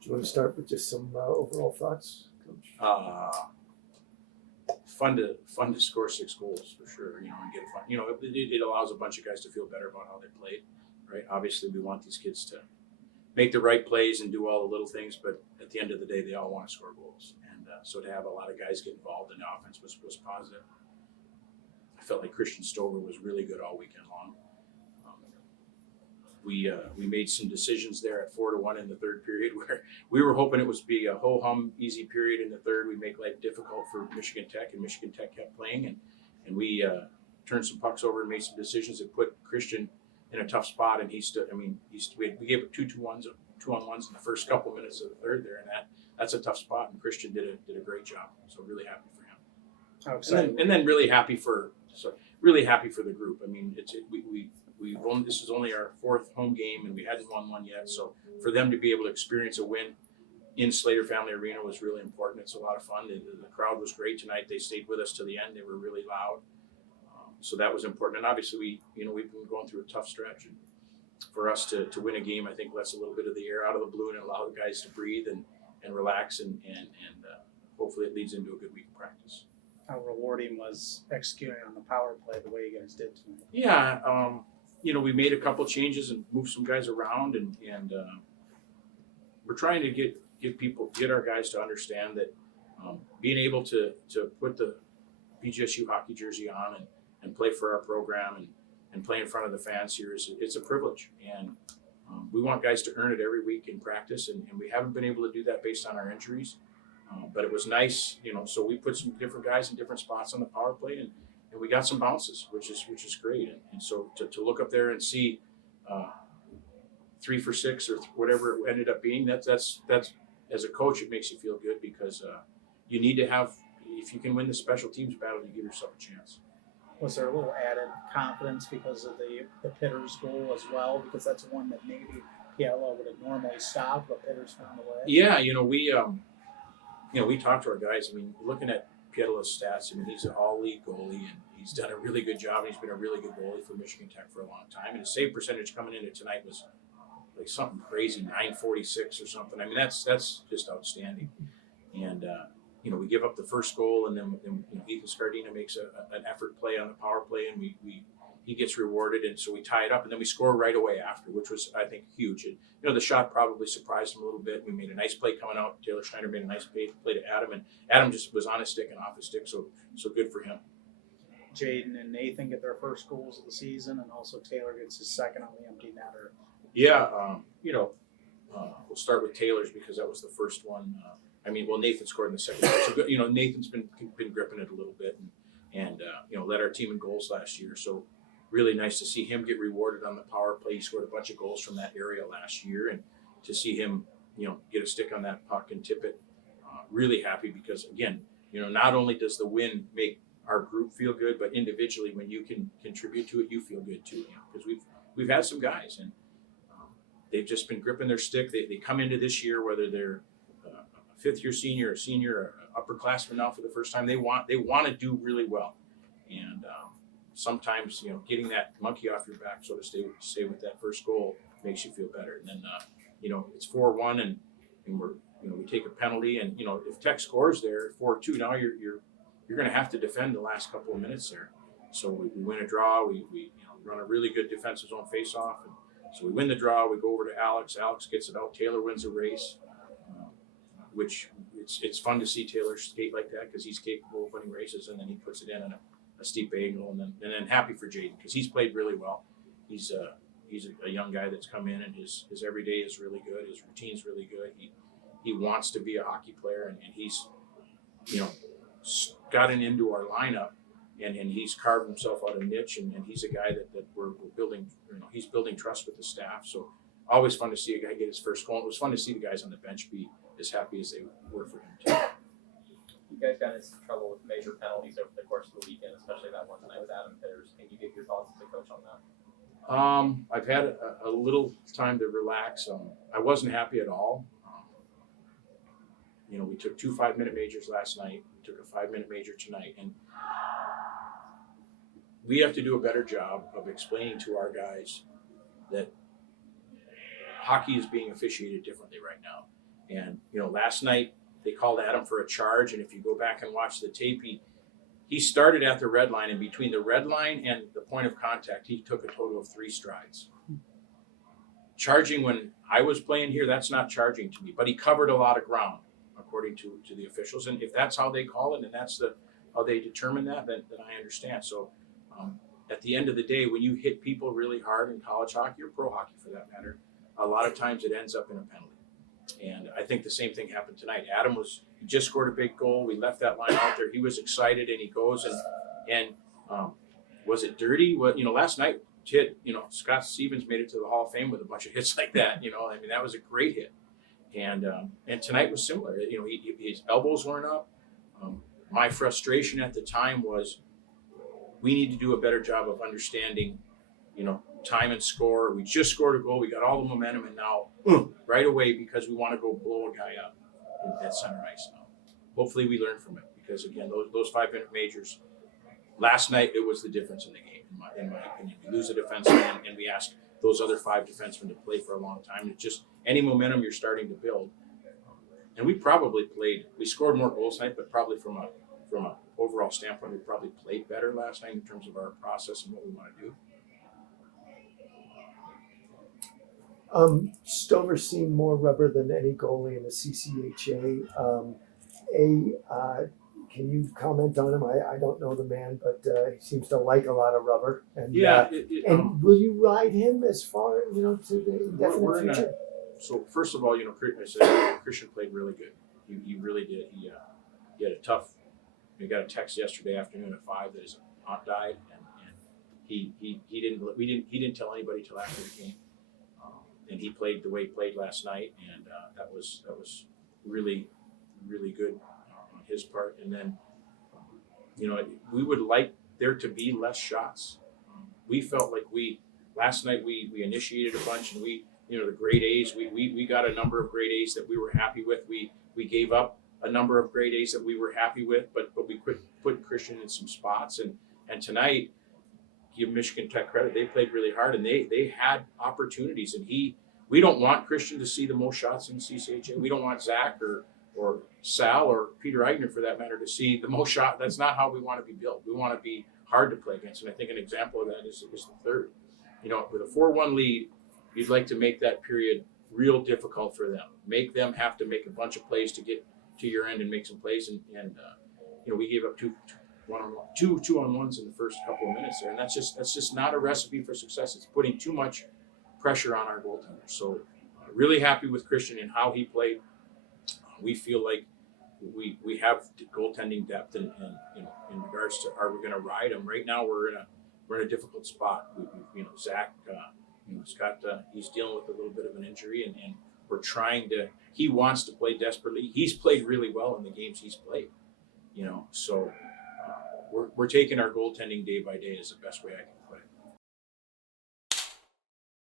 Do you want to start with just some overall thoughts, Coach? Fun to score 6 goals for sure. And get fun. It allows a bunch of guys to feel better about how they played, right? Obviously, we want these kids to make the right plays and do all the little things, but at the end of the day, they all want to score goals. And so to have a lot of guys get involved in the offense was positive. I felt like Christian Stover was really good all weekend long. We made some decisions there at 4-1 in the third period where we were hoping it was be a ho-hum easy period in the third. We make life difficult for Michigan Tech, and Michigan Tech kept playing, and we turned some pucks over and made some decisions that put Christian in a tough spot. And he stood. I mean, we gave up 2-2-1s in the first couple minutes of the third there, and that's a tough spot. And Christian did a great job. So really happy for him. How excited! And then really happy for the group. I mean, this is only our 4th home game, and we hadn't won one yet. So for them to be able to experience a win in Slater Family Arena was really important. It's a lot of fun. The crowd was great tonight. They stayed with us to the end. They were really loud. So that was important. And obviously we've been going through a tough stretch. And for us to win a game, I think lets a little bit of the air out of the balloon and allow the guys to breathe and relax. And hopefully it leads into a good week of practice. How rewarding was executing on the power play the way you guys did tonight? Yeah. We made a couple changes and moved some guys around, and we're trying to get our guys to understand that being able to put the BGSU hockey jersey on and play for our program and play in front of the fans here it's a privilege, and we want guys to earn it every week in practice, and we haven't been able to do that based on our injuries, but it was nice, so we put some different guys in different spots on the power play, and we got some bounces, which is great. And so to look up there and see 3 for 6 or whatever it ended up being, that's as a coach, it makes you feel good, because you need to have, if you can win the special teams battle, you give yourself a chance. Was there a little added confidence because of the Pitters goal as well? Because that's one that maybe Piella would have normally stopped, but Pitters found a way. Yeah, we talked to our guys. I mean, looking at Piella's stats, I mean, he's an all-league goalie, and he's done a really good job. He's been a really good goalie for Michigan Tech for a long time. And his save percentage coming into tonight was like something crazy, 946 or something. I mean, that's just outstanding. And we give up the first goal, and then Ethan Scardina makes an effort play on the power play, and he gets rewarded, and so we tie it up, and then we score right away after, which was, I think, huge. And the shot probably surprised him a little bit. We made a nice play coming out. Taylor Schneider made a nice play to Adam, and Adam just was on his stick and off his stick, so good for him. Jaden and Nathan get their first goals of the season, and also Taylor gets his second on the empty netter. Yeah, we'll start with Taylor's because that was the first one. Nathan scored in the second. So Nathan's been gripping it a little bit, and led our team in goals last year. So really nice to see him get rewarded on the power play. He scored a bunch of goals from that area last year, and to see him get a stick on that puck and tip it, really happy, because again, not only does the win make our group feel good, but individually, when you can contribute to it, you feel good too. Because we've had some guys, and they've just been gripping their stick. They come into this year, whether they're a 5th-year senior, or upperclassman now for the first time, they want to do really well, and sometimes getting that monkey off your back, so to stay with that first goal, makes you feel better. And then it's 4-1, and we're we take a penalty, and if Tech scores there 4-2, now you're going to have to defend the last couple of minutes there. So we win a draw. We run a really good defensive zone face-off, and so we win the draw. We go over to Alex. Alex gets it out. Taylor wins a race, which it's fun to see Taylor skate like that, because he's capable of winning races, and then he puts it in a steep angle, and then happy for Jaden, because he's played really well. He's a young guy that's come in, and his every day is really good. His routine's really good. He wants to be a hockey player, and he's gotten into our lineup, and he's carved himself out a niche, and he's a guy that we're building. He's building trust with the staff. So always fun to see a guy get his first goal. It was fun to see the guys on the bench be as happy as they were for him too. You guys got into some trouble with major penalties over the course of the weekend, especially that one tonight with Adam Pitters. Can you give your thoughts as a coach on that? I've had a little time to relax. I wasn't happy at all. We took 2 5-minute majors last night. We took a 5-minute major tonight, and we have to do a better job of explaining to our guys that hockey is being officiated differently right now, And last night they called Adam for a charge, and if you go back and watch the tape, he started at the red line, and between the red line and the point of contact, he took a total of 3 strides. Charging when I was playing here, that's not charging to me, but he covered a lot of ground, according to the officials. And if that's how they call it, and that's how they determine that, then I understand. So at the end of the day, when you hit people really hard in college hockey or pro hockey for that matter, a lot of times it ends up in a penalty. And I think the same thing happened tonight. Adam he just scored a big goal. We left that line out there. He was excited, and he goes and was it dirty? Well, last night hit. Scott Stevens made it to the Hall of Fame with a bunch of hits like that. That was a great hit. And tonight was similar. His elbows weren't up. My frustration at the time was we need to do a better job of understanding, time and score. We just scored a goal. We got all the momentum, and now right away, because we want to go blow a guy up at center ice now. Hopefully we learn from it, because again, those 5-minute majors, last night it was the difference in the game, in my opinion. We lose a defenseman, and we ask those other 5 defensemen to play for a long time. It's just any momentum you're starting to build. And we scored more goals tonight, but probably from a overall standpoint, we probably played better last night in terms of our process and what we want to do. Stover's seen more rubber than any goalie in the CCHA. Can you comment on him? I don't know the man, but he seems to like a lot of rubber. And and will you ride him as far to the indefinite future? So first of all, I said Christian played really good. He really did. He had a tough. We got a text yesterday afternoon at 5 that his aunt died, and he didn't tell anybody till after the game. And he played the way he played last night, and that was really, really good on his part. And then, we would like there to be less shots. We felt like last night we initiated a bunch, and the grade A's, we got a number of grade A's that we were happy with. We gave up a number of grade A's that we were happy with, but we put Christian in some spots. And tonight, give Michigan Tech credit, they played really hard, and they had opportunities. And we don't want Christian to see the most shots in CCHA. We don't want Zach or Sal or Peter Eigner, for that matter, to see the most shot. That's not how we want to be built. We want to be hard to play against. And I think an example of that is the third. With a 4-1 lead, you'd like to make that period real difficult for them. Make them have to make a bunch of plays to get to your end and make some plays. And we gave up two 2-on-1s in the first couple of minutes there, and that's just not a recipe for success. It's putting too much pressure on our goaltender. So really happy with Christian and how he played. We feel like we have goaltending depth, and in regards to are we going to ride him right now, we're in a difficult spot. Zach, Scott, he's dealing with a little bit of an injury, and we're trying to. He wants to play desperately. He's played really well in the games he's played. So we're taking our goaltending day by day is the best way I can